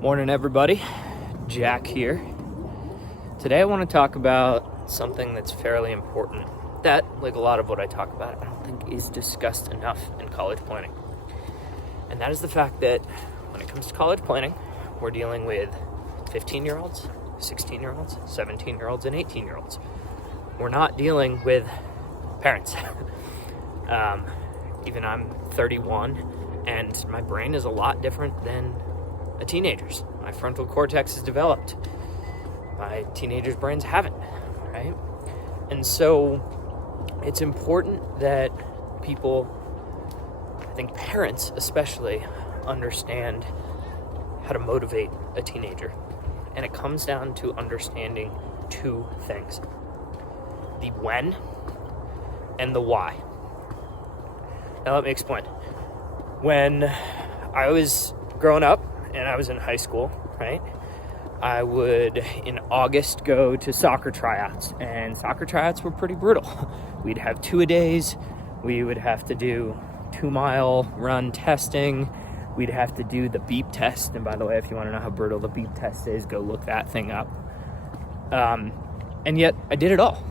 Morning, everybody. Jack here. Today I want to talk about something that's fairly important that, like a lot of what I talk about, I don't think is discussed enough in college planning. And that is the fact that when it comes to college planning, we're dealing with 15-year-olds, 16-year-olds, 17-year-olds, and 18-year-olds. We're not dealing with parents. Even I'm 31, and my brain is a lot different than a teenager's. My frontal cortex is developed. My teenagers' brains haven't, right? And so it's important that people, I think parents especially, understand how to motivate a teenager. And it comes down to understanding two things: the when and the why. Now let me explain. When I was growing up and I was in high school, right, I would in August go to soccer tryouts, and soccer tryouts were pretty brutal. We'd have 2-a-days. We would have to do 2-mile run testing. We'd have to do the beep test. And by the way, if you want to know how brutal the beep test is, go look that thing up. And yet I did it all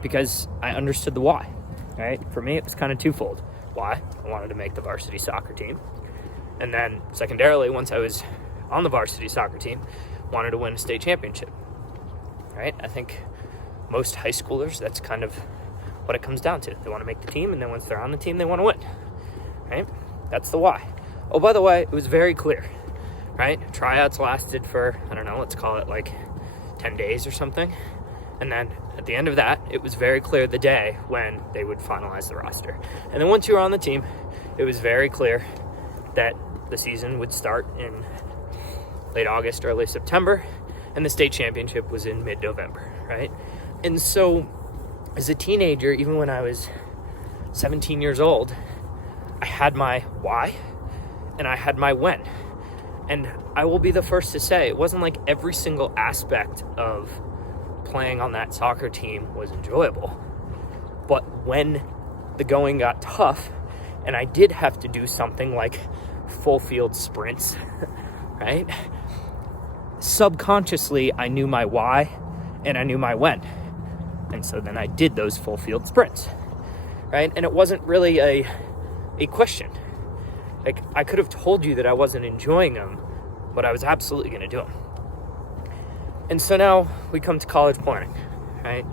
because I understood the why, right? For me, it was kind of twofold. Why? I wanted to make the varsity soccer team. And then secondarily, once I was on the varsity soccer team, wanted to win a state championship, right? I think most high schoolers, that's kind of what it comes down to. They want to make the team, and then once they're on the team, they want to win, right? That's the why. Oh, by the way, it was very clear, right? Tryouts lasted for, I don't know, let's call it like 10 days or something. And then at the end of that, it was very clear the day when they would finalize the roster. And then once you were on the team, it was very clear that the season would start in late August, early September, and the state championship was in mid-November, right? And so as a teenager, even when I was 17 years old, I had my why and I had my when. And I will be the first to say, it wasn't like every single aspect of playing on that soccer team was enjoyable. But when the going got tough and I did have to do something like full field sprints, right? Subconsciously, I knew my why and I knew my when. And so then I did those full field sprints, right? And it wasn't really a question. Like, I could have told you that I wasn't enjoying them, but I was absolutely going to do them. And so now we come to college planning, right?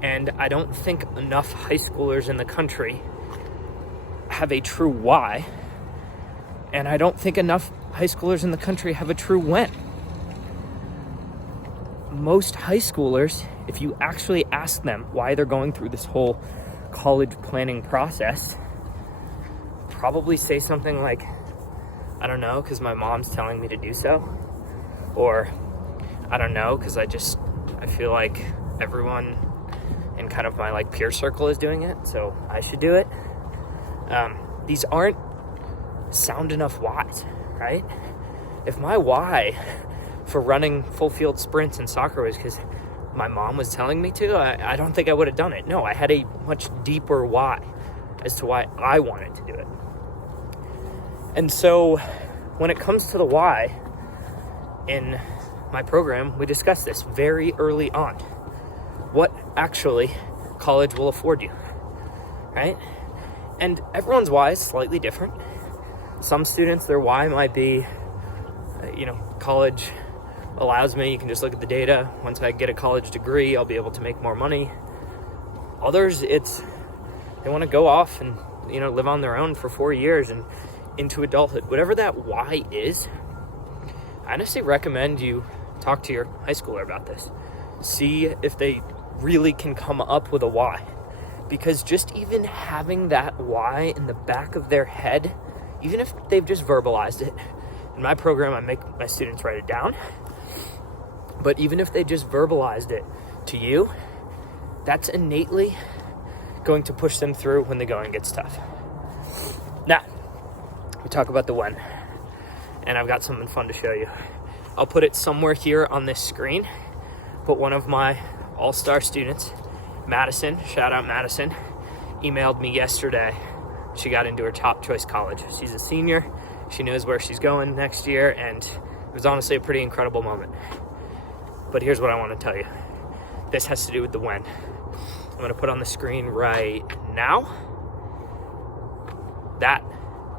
And I don't think enough high schoolers in the country have a true why. And I don't think enough high schoolers in the country have a true when. Most high schoolers, if you actually ask them why they're going through this whole college planning process, probably say something like, I don't know, because my mom's telling me to do so. Or, I don't know, because I feel like everyone in kind of my like peer circle is doing it, so I should do it. These aren't sound enough whys, right? If my why for running full field sprints in soccer was because my mom was telling me to, I don't think I would have done it. No, I had a much deeper why as to why I wanted to do it. And so when it comes to the why, in my program, we discussed this very early on. What actually college will afford you, right? And everyone's why is slightly different. Some students, their why might be, college allows me, you can just look at the data. Once I get a college degree, I'll be able to make more money. Others, they want to go off and, live on their own for 4 years and into adulthood. Whatever that why is, I honestly recommend you talk to your high schooler about this. See if they really can come up with a why. Because just even having that why in the back of their head, even if they've just verbalized it, in my program, I make my students write it down. But even if they just verbalized it to you, that's innately going to push them through when the going gets tough. Now, we talk about the when. And I've got something fun to show you. I'll put it somewhere here on this screen. But one of my all-star students, Madison, shout out Madison, emailed me yesterday. She got into her top choice college. She's a senior. She knows where she's going next year, and It was honestly a pretty incredible moment. But here's what I want to tell you. This has to do with the when. I'm going to put on the screen right now. That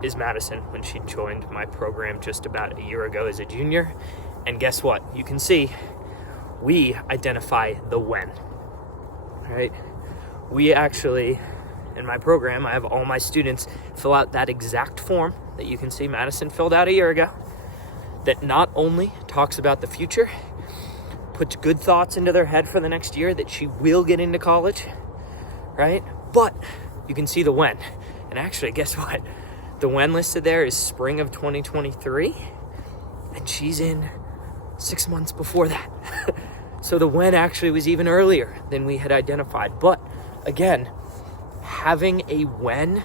is Madison when she joined my program just about a year ago as a junior. And guess what? You can see we identify the when, right? We actually, in my program, I have all my students fill out that exact form that you can see Madison filled out a year ago, that not only talks about the future, puts good thoughts into their head for the next year that she will get into college, right? But you can see the when. And actually, guess what? The when listed there is spring of 2023, and she's in 6 months before that. So the when actually was even earlier than we had identified. But again, having a when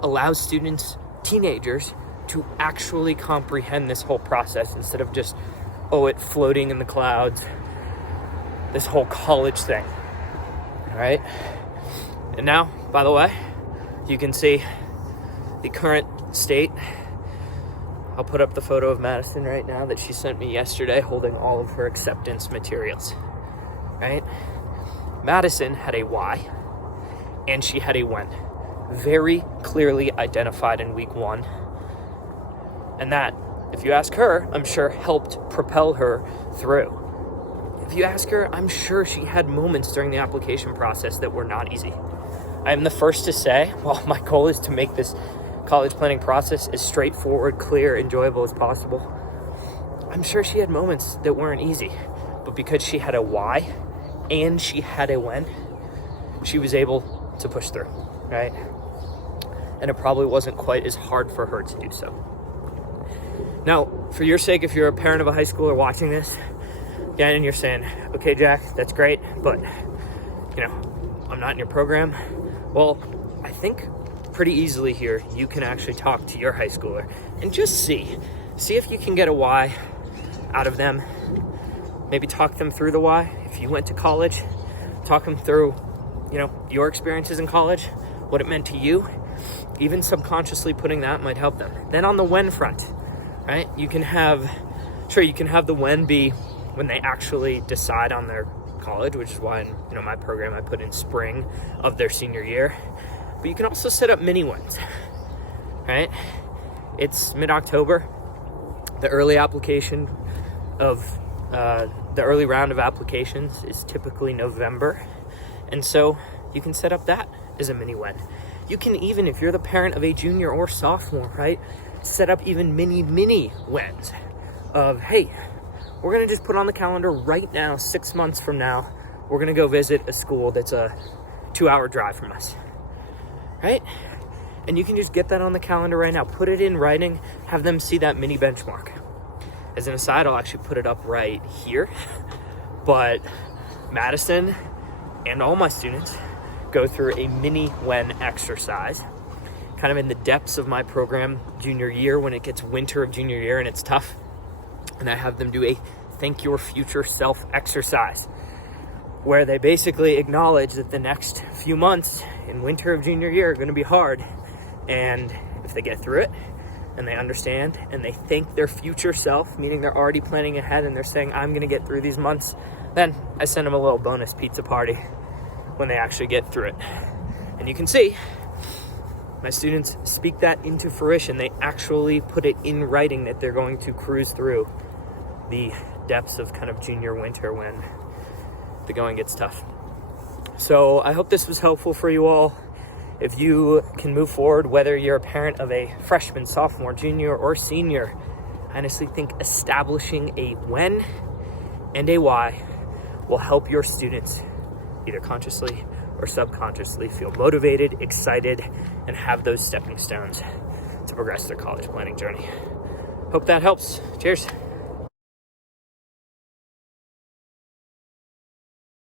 allows students, teenagers, to actually comprehend this whole process instead of just, it floating in the clouds, this whole college thing, all right? And now, by the way, you can see the current state. I'll put up the photo of Madison right now that she sent me yesterday holding all of her acceptance materials, right? Madison had a why and she had a when, very clearly identified in week 1. And that, if you ask her, I'm sure helped propel her through. If you ask her, I'm sure she had moments during the application process that were not easy. I'm the first to say, well, my goal is to make this college planning process as straightforward, clear, enjoyable as possible. I'm sure she had moments that weren't easy, but because she had a why and she had a when, she was able to push through, right? And it probably wasn't quite as hard for her to do so. Now, for your sake, if you're a parent of a high schooler watching this, again, and you're saying, okay, Jack, that's great, but, I'm not in your program. Well, I think pretty easily here, you can actually talk to your high schooler and just see if you can get a why out of them. Maybe talk them through the why. If you went to college, talk them through, your experiences in college, what it meant to you. Even subconsciously putting that might help them. Then on the when front, right? You can have the when be when they actually decide on their college, which is why in my program I put in spring of their senior year. But you can also set up mini ones, right? It's mid-October. The early application of the early round of applications is typically November, and so you can set up that as a mini when. You can even, if you're the parent of a junior or sophomore, right, set up even mini whens of, hey, we're going to just put on the calendar right now, 6 months from now, we're going to go visit a school that's a 2-hour drive from us, right? And you can just get that on the calendar right now. Put it in writing, have them see that mini benchmark. As an aside, I'll actually put it up right here. But Madison and all my students go through a mini when exercise, kind of in the depths of my program junior year when it gets winter of junior year and it's tough. And I have them do a thank your future self exercise where they basically acknowledge that the next few months in winter of junior year are going to be hard. And if they get through it and they understand and they thank their future self, meaning they're already planning ahead and they're saying, I'm going to get through these months, then I send them a little bonus pizza party when they actually get through it. And you can see my students speak that into fruition. They actually put it in writing that they're going to cruise through the depths of kind of junior winter when the going gets tough. So I hope this was helpful for you all. If you can move forward, whether you're a parent of a freshman, sophomore, junior, or senior, I honestly think establishing a when and a why will help your students either consciously or subconsciously feel motivated, excited, and have those stepping stones to progress their college planning journey. Hope that helps. Cheers.